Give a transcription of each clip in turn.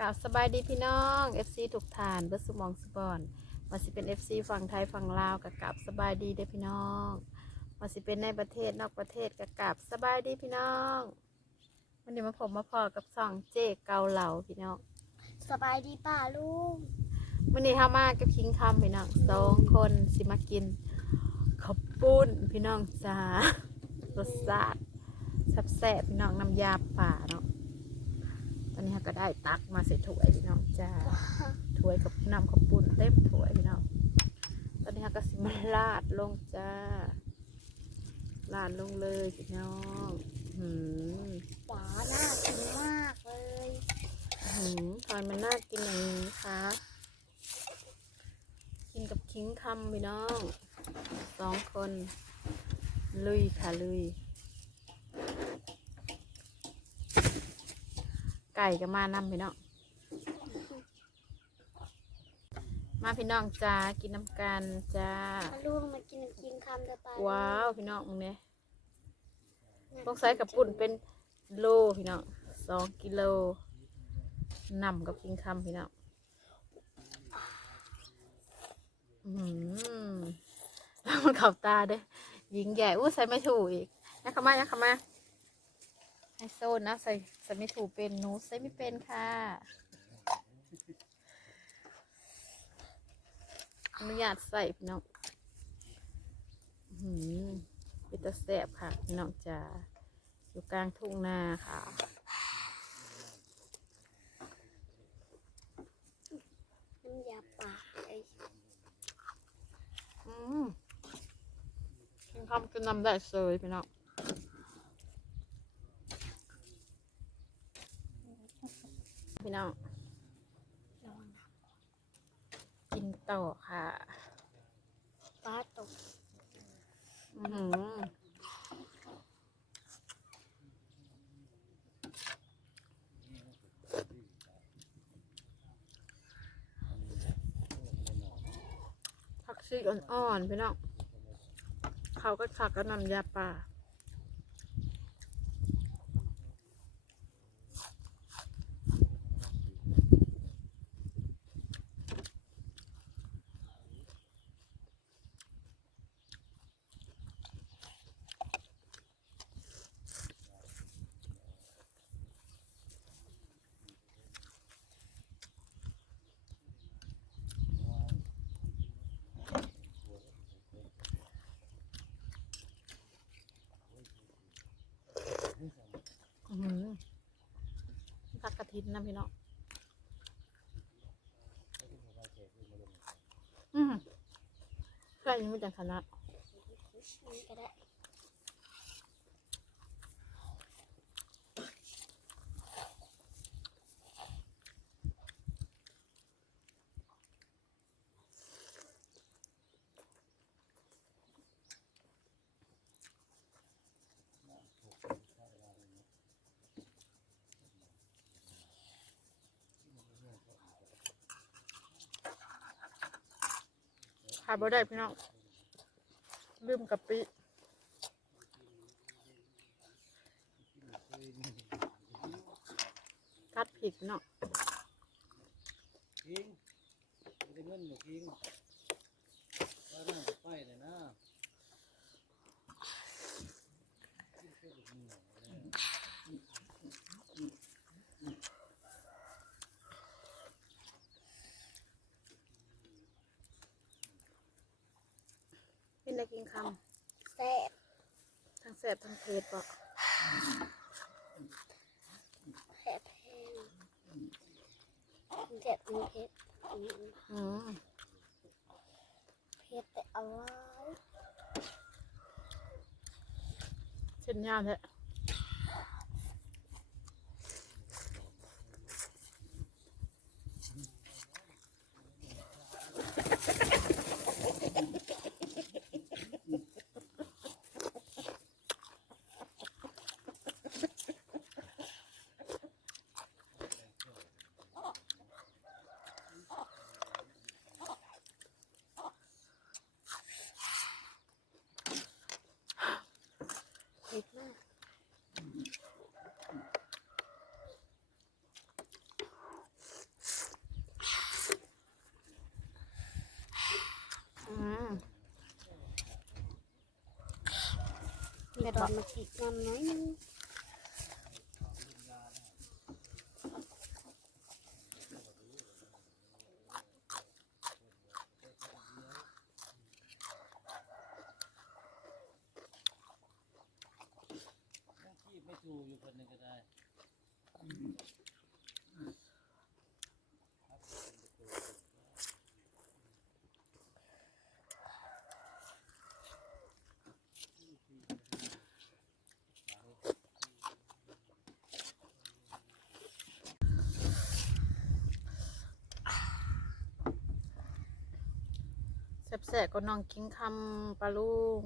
กราบสบายดีพี่น้อง FC ทุกฐานเบิร์สมองสปอนมาสิเป็น FC ฝั่งไทยฝั่งลาวกับกราบสบายดีเด้อพี่น้องมาสิเป็นในประเทศนอกประเทศกับกราบสบายดีพี่น้องวันนี้มาผมมาพอกับสองเจ๊เกาเหลาพี่น้องสบายดีป่าลุงวันนี้ทามากับคิงคำพี่น้องสองคนสิมากินข้าวปุ้นพี่น้องจ้ารสชาติแซ่บๆพี่น้องน้ำยาป่าเนาะต อนนี้เราก็ได้ตักมาใส่ถ้วยพี่น้องจ้าถ้วยกับน้ำข้าวปุ้นเต็มถ้วยพี่น้องตอนนี้เราก็สิมาลาดลงจ้าลาดลงเลยพี่น้องหืมหวานน่ากินมากเลยหืมทอนมันน่ากินอย่างนี้คะกินกับคิงคำพี่น้องสองคนลุยค่ะลุย ไก่ก็มานำพี่น้อง มาพี่น้องจ้ากินน้ำกันจ้ามาลุงมากินกินคำจะไปว้าวพี่น้องมึงเนี่ยต้องใส่กับปุ่นเป็นโลพี่น้องสองกิโลนำกับกินคำพี่น้องอืมแล้วมันเข่าตาเด้อยิงใหญ่อู้ใส่ไม่ถูกอีกยักเข้ามายักเข้ามา ไฮโซนะใส่ใส่ไม่ถูกเป็นหนูใส่ไม่เป็นค่ะอนุญาตใส่พี่น้องหืมเป็นตะแสบค่ะพี่น้องจ๋าอยู่กลางทุ่งนาค่ะน้ำยาป่าไอ้ยอืมกินคำกินนำได้เสยพี่น้อง พี่น้องกินต่อค่ะป้าตกอือหือผักชีอ่อนๆพี่น้องเขาก็ขักก็นำยาป่า ผักกระถินนะพี่น้องอืมใครยังไม่จังคณะ ขาดบ่ได้พี่น้องลืมกะปิกัดผิดเนาะคิงไม่ได้เงินอยู่คิงว่านั่งจะไปเลยนะ เป็นอะไร กินคแซ่บำทั้งแสบทั้งเผ็ดปะแซ่บแห้งเจ็บมีเพชรอันนี้อืมเพชรแต่อร่อยเช่นยามแท้ ตอนมาขีดน้ำน้อยนึงยังคีบไม่ถูอยู่คนหนึ่งก็ได้ แซ่บๆก็น้องกินคำปลาลุง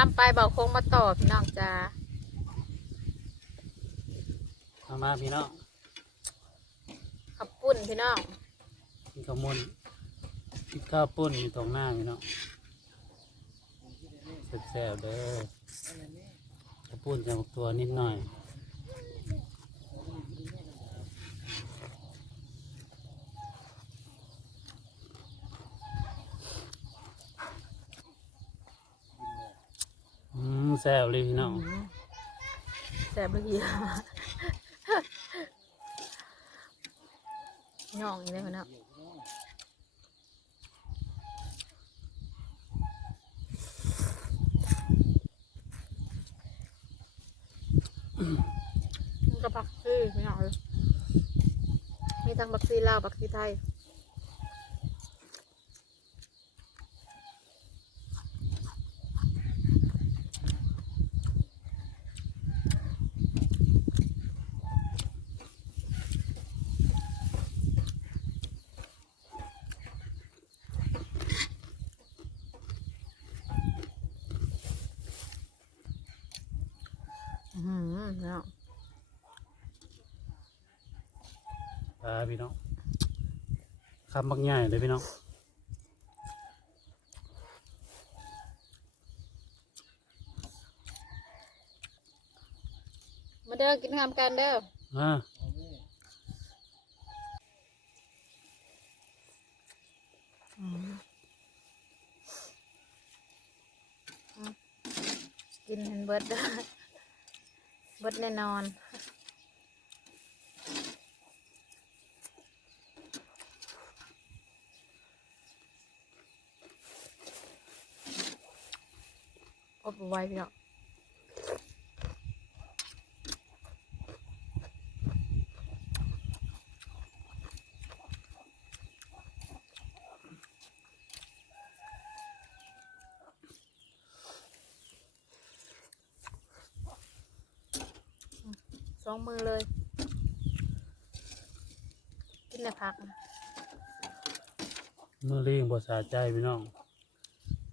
ทิ้งคำไปบอกคงมาต่อพี่น้องจ้ามามาพี่น้องขับปุ้นพี่น้องกินข้าวมุนกินข้าวปุ้นอยู่ตรงหน้าพี่น้องแซ่บๆเด้อข้าวปุ้นจะหกตัวนิดหน่อย อืมแซ่บเลยพี่น้องแสบเมื่อกี้ย่องอีกเลยพี่น้องมันก็ผักซีพี่น้องเลยมีทั้งผักซีลาวผักซีไทย อืมพี่น้อง ปลาพี่น้องคำบักใหญ่เลยพี่น้องมาเด้อกินข้าวกันเด้ออ่าอืมอืมกินเห็นเบิดเด้อเบิดแน่นอน บไหองสองมือเลย กินแต่ผัก มือเลี้ยงภาษาใจพี่น้อง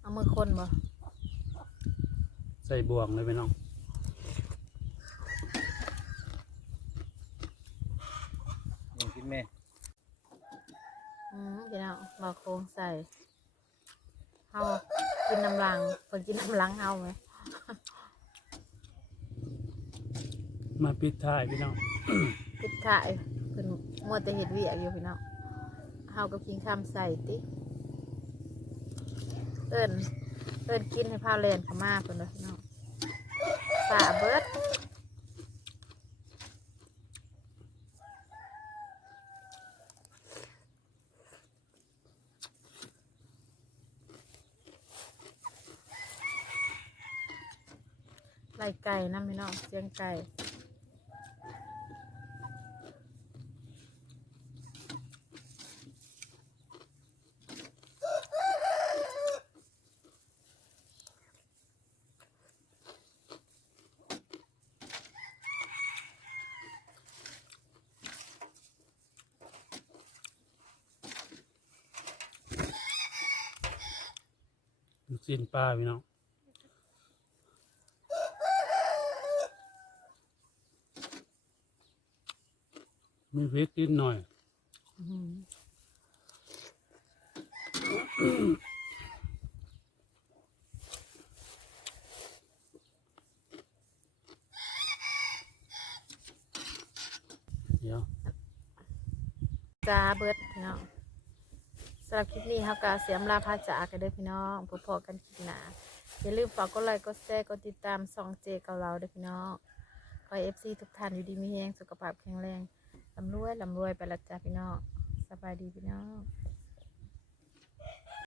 เอามือคนบ่ ใส่บ่วงเลยพี่น้องนี่กินแม่อืมพี่น้องเราโค้งใส่เฮากินน้ำลังเพิ่นกินน้ำลังเฮาไหม มาปิดท้ายพี่น้อง ปิดถ่ายเพิ่นมัวแต่เห็ดเวียกอยู่พี่น้องเฮากับกินข้ามใส่ติเอิ้น เอิ้นกินให้พาแลนเข้ามาเพิ่นว่าพี่น้องสาเบิดไล่ไก่น้ำพี่น้องเสียงไก่ ลูกชิ้นปลาพี่น้องมีพริกนิดหน่อยเดี๋ยว จ้าเบิดพี่น้อง สำหรับคลิปนี้เฮาก็เสียมลาพาจากกันเด้อพี่น้องพบๆกันคลิปหน้าอย่าลืมฝากกดไลค์กดแชร์กดติดตามส่องเจกับเราเด้อพี่น้องขอเอฟซีทุกท่านอยู่ดีมีแรงสุขภาพแข็งแรงลำรวยลำรวยไปละจ้าพี่น้องสบายดีพี่น้อง